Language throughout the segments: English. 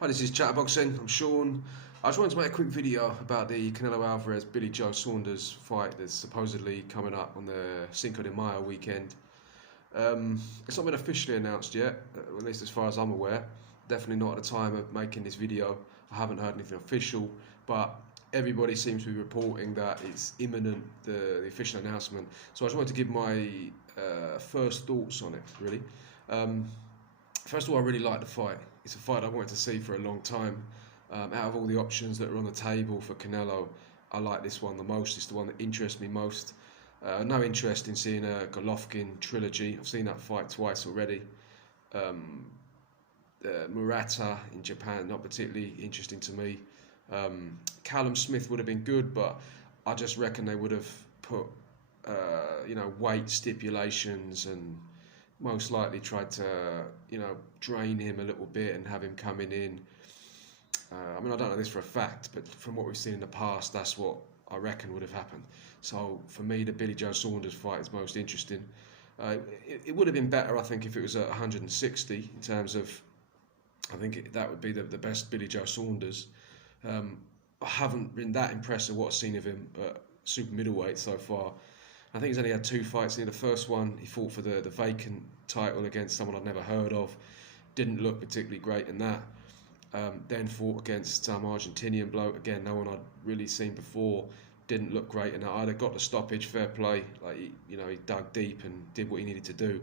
Hi, this is Chatterboxing. I'm Sean. I just wanted to make a quick video about the Canelo Alvarez Billy Joe Saunders fight that's supposedly coming up on the Cinco de Mayo weekend. It's not been officially announced yet, at least as far as I'm aware. Definitely not at the time of making this video. I haven't heard anything official, but everybody seems to be reporting that it's imminent, the official announcement. So I just wanted to give my first thoughts on it, really. First of all, I really like the fight. It's a fight I wanted to see for a long time. Out of all the options that are on the table for Canelo, I like this one the most. It's the one that interests me most. No interest in seeing a Golovkin trilogy. I've seen that fight twice already. Murata in Japan, not particularly interesting to me. Callum Smith would have been good, but I just reckon they would have put weight stipulations and most likely tried to drain him a little bit and have him coming in. I don't know this for a fact, but from what we've seen in the past, that's what I reckon would have happened. So for me, the Billy Joe Saunders fight is most interesting. It would have been better, I think, if it was at 160 in terms of, I think that would be the best Billy Joe Saunders. I haven't been that impressed with what I've seen of him at super middleweight so far. I think he's only had two fights. The first one, he fought for the vacant title against someone I'd never heard of. Didn't look particularly great in that. Then fought against some Argentinian bloke. Again, no one I'd really seen before. Didn't look great in that either. Got the stoppage, fair play. He dug deep and did what he needed to do.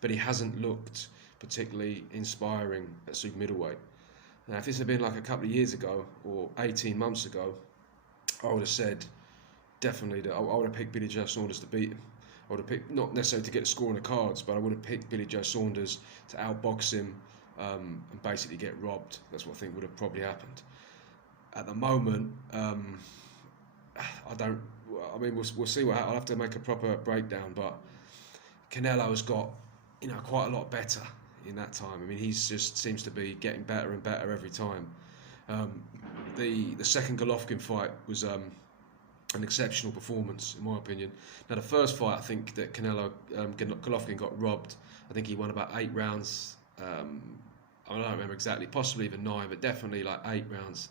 But he hasn't looked particularly inspiring at super middleweight. Now, if this had been like a couple of years ago or 18 months ago, I would have said definitely that I would have picked Billy Joe Saunders to beat him. I would have picked, not necessarily to get a score on the cards, but I would have picked Billy Joe Saunders to outbox him and basically get robbed. That's what I think would have probably happened. At the moment, we'll see what happens. I'll have to make a proper breakdown, but Canelo has got quite a lot better in that time. He just seems to be getting better and better every time. The second Golovkin fight was an exceptional performance, in my opinion. Now, the first fight, I think that Golovkin got robbed. I think he won about 8 rounds. I don't remember exactly, possibly even 9, but definitely like 8 rounds.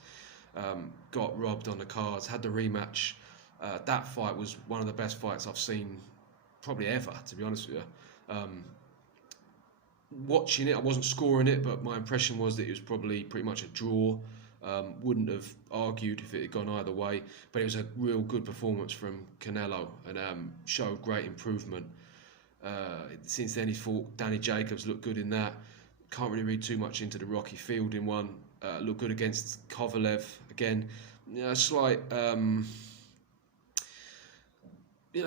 Got robbed on the cards, had the rematch. That fight was one of the best fights I've seen probably ever, to be honest with you. Watching it, I wasn't scoring it, but my impression was that it was probably pretty much a draw. Wouldn't have argued if it had gone either way, but it was a real good performance from Canelo and showed great improvement. Since then, he's fought Danny Jacobs, looked good in that. Can't really read too much into the Rocky Fielding one. Looked good against Kovalev again. A slight. There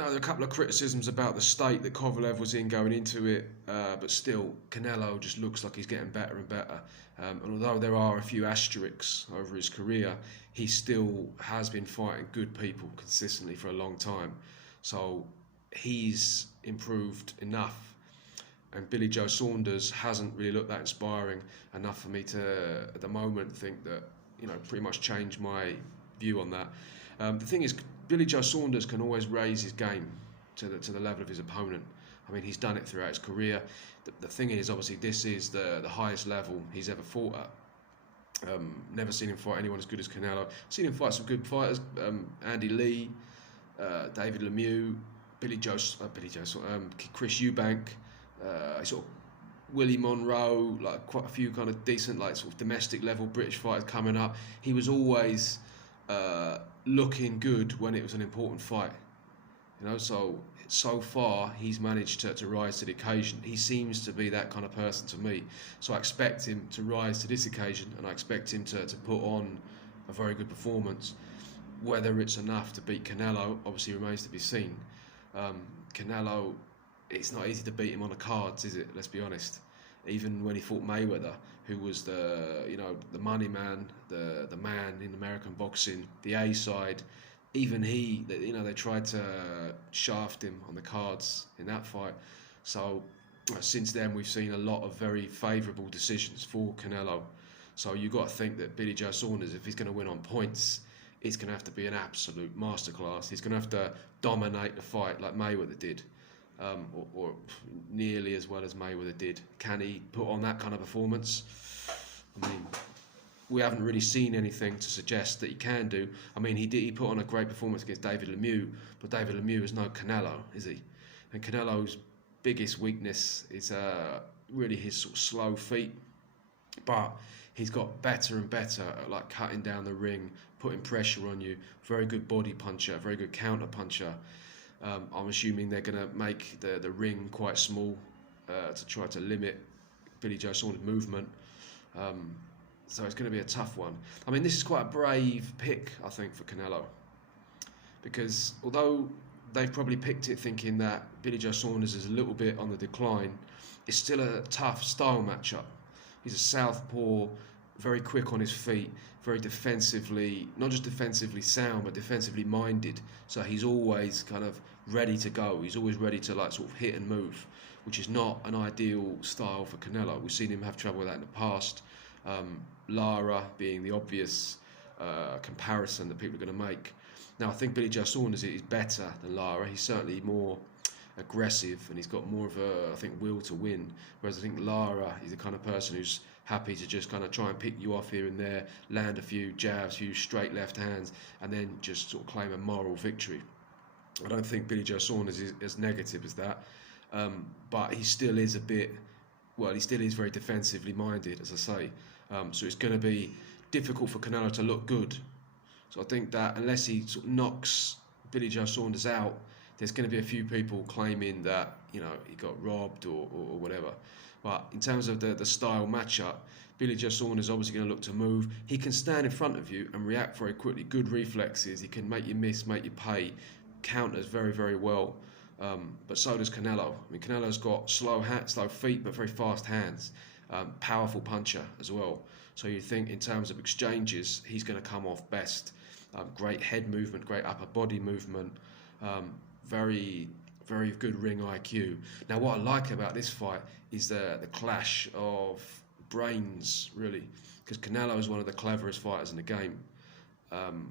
are a couple of criticisms about the state that Kovalev was in going into it, but still, Canelo just looks like he's getting better and better. And although there are a few asterisks over his career, he still has been fighting good people consistently for a long time. So he's improved enough. And Billy Joe Saunders hasn't really looked that inspiring enough for me to, at the moment, think that, pretty much change my view on that. The thing is, Billy Joe Saunders can always raise his game to the level of his opponent. He's done it throughout his career. The thing is, obviously, this is the highest level he's ever fought at. Never seen him fight anyone as good as Canelo. Seen him fight some good fighters, Andy Lee, David Lemieux, Chris Eubank, Willie Monroe, like quite a few kind of decent, domestic level British fighters coming up. He was always looking good when it was an important fight. So far he's managed to rise to the occasion. He seems to be that kind of person to me. So I expect him to rise to this occasion, and I expect him to put on a very good performance. Whether it's enough to beat Canelo obviously remains to be seen. Canelo, it's not easy to beat him on the cards, is it? Let's be honest. Even when he fought Mayweather, who was the money man, the man in American boxing, the A side, even they tried to shaft him on the cards in that fight. So since then, we've seen a lot of very favourable decisions for Canelo. So you've got to think that Billy Joe Saunders, if he's going to win on points, it's going to have to be an absolute masterclass. He's going to have to dominate the fight like Mayweather did. Or nearly as well as Mayweather did. Can he put on that kind of performance? we haven't really seen anything to suggest that he can do. I mean, he put on a great performance against David Lemieux, but David Lemieux is no Canelo, is he? And Canelo's biggest weakness is really his sort of slow feet, but he's got better and better at like cutting down the ring, putting pressure on you. Very good body puncher, very good counter puncher. I'm assuming they're going to make the ring quite small to try to limit Billy Joe Saunders' movement. So it's going to be a tough one. I mean, this is quite a brave pick, I think, for Canelo, because although they've probably picked it thinking that Billy Joe Saunders is a little bit on the decline, it's still a tough style matchup. He's a southpaw, very quick on his feet, very defensively, not just defensively sound, but defensively minded. So he's always kind of ready to go. He's always ready to like sort of hit and move, which is not an ideal style for Canelo. We've seen him have trouble with that in the past. Lara being the obvious comparison that people are going to make. Now, I think Billy Joe Saunders is better than Lara. He's certainly more aggressive and he's got more of a, I think, will to win. Whereas I think Lara is the kind of person who's happy to just kind of try and pick you off here and there, land a few jabs, a few straight left hands, and then just sort of claim a moral victory. I don't think Billy Joe Saunders is as negative as that, but he still is a bit, well, he still is very defensively minded, as I say. So it's going to be difficult for Canelo to look good. So I think that unless he sort of knocks Billy Joe Saunders out, there's going to be a few people claiming that, you know, he got robbed or whatever. But in terms of the style matchup, Billy Joe Saunders is obviously going to look to move. He can stand in front of you and react very quickly. Good reflexes. He can make you miss, make you pay. Counters very, very well. But so does Canelo. I mean, Canelo's got slow feet, but very fast hands. Powerful puncher as well. So you think in terms of exchanges, he's going to come off best. Great head movement, great upper body movement. Very, very good ring IQ. Now, what I like about this fight is the clash of brains, really, because Canelo is one of the cleverest fighters in the game.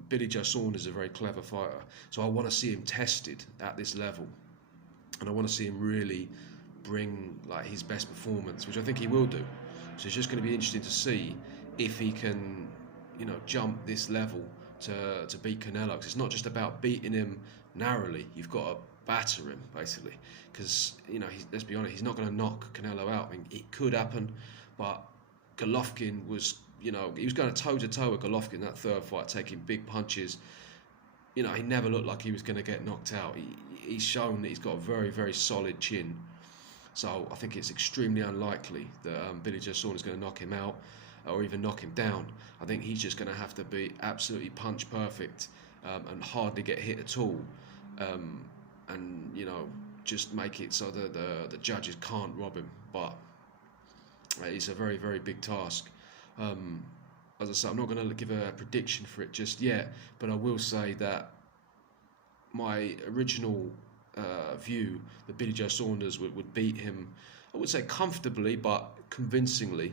Billy Joe Saunders is a very clever fighter, so I want to see him tested at this level, and I want to see him really bring like his best performance, which I think he will do. So it's just going to be interesting to see if he can, you know, jump this level to beat Canelo. Because it's not just about beating him narrowly; you've got to batter him basically. Because, you know, let's be honest, he's not going to knock Canelo out. I mean, it could happen, but Golovkin was, you know, he was going toe to toe with Golovkin in that third fight, taking big punches. You know, he never looked like he was going to get knocked out. He's shown that he's got a very, very solid chin. So I think it's extremely unlikely that Billy Joe Saunders is going to knock him out or even knock him down. I think he's just going to have to be absolutely punch perfect and hardly get hit at all, and, you know, just make it so that the judges can't rob him. But it's a very, very big task. As I said, I'm not going to give a prediction for it just yet, but I will say that my original view that Billy Joe Saunders would beat him, I would say comfortably, but convincingly.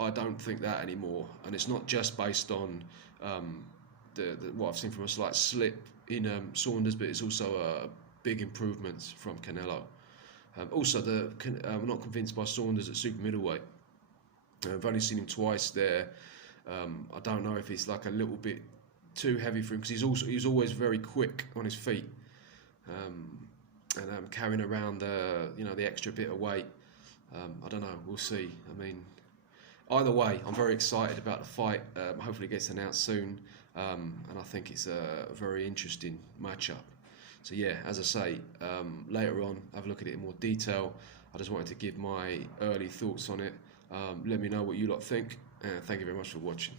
I don't think that anymore, and it's not just based on what I've seen from a slight slip in Saunders, but it's also big improvements from Canelo. Also, I'm not convinced by Saunders at super middleweight. I've only seen him twice there. I don't know if it's like a little bit too heavy for him, because he's always very quick on his feet, and carrying around the extra bit of weight. I don't know. We'll see. I mean, either way, I'm very excited about the fight. Hopefully, it gets announced soon, and I think it's a very interesting matchup. So yeah, as I say, later on, have a look at it in more detail. I just wanted to give my early thoughts on it. Let me know what you lot think, and thank you very much for watching.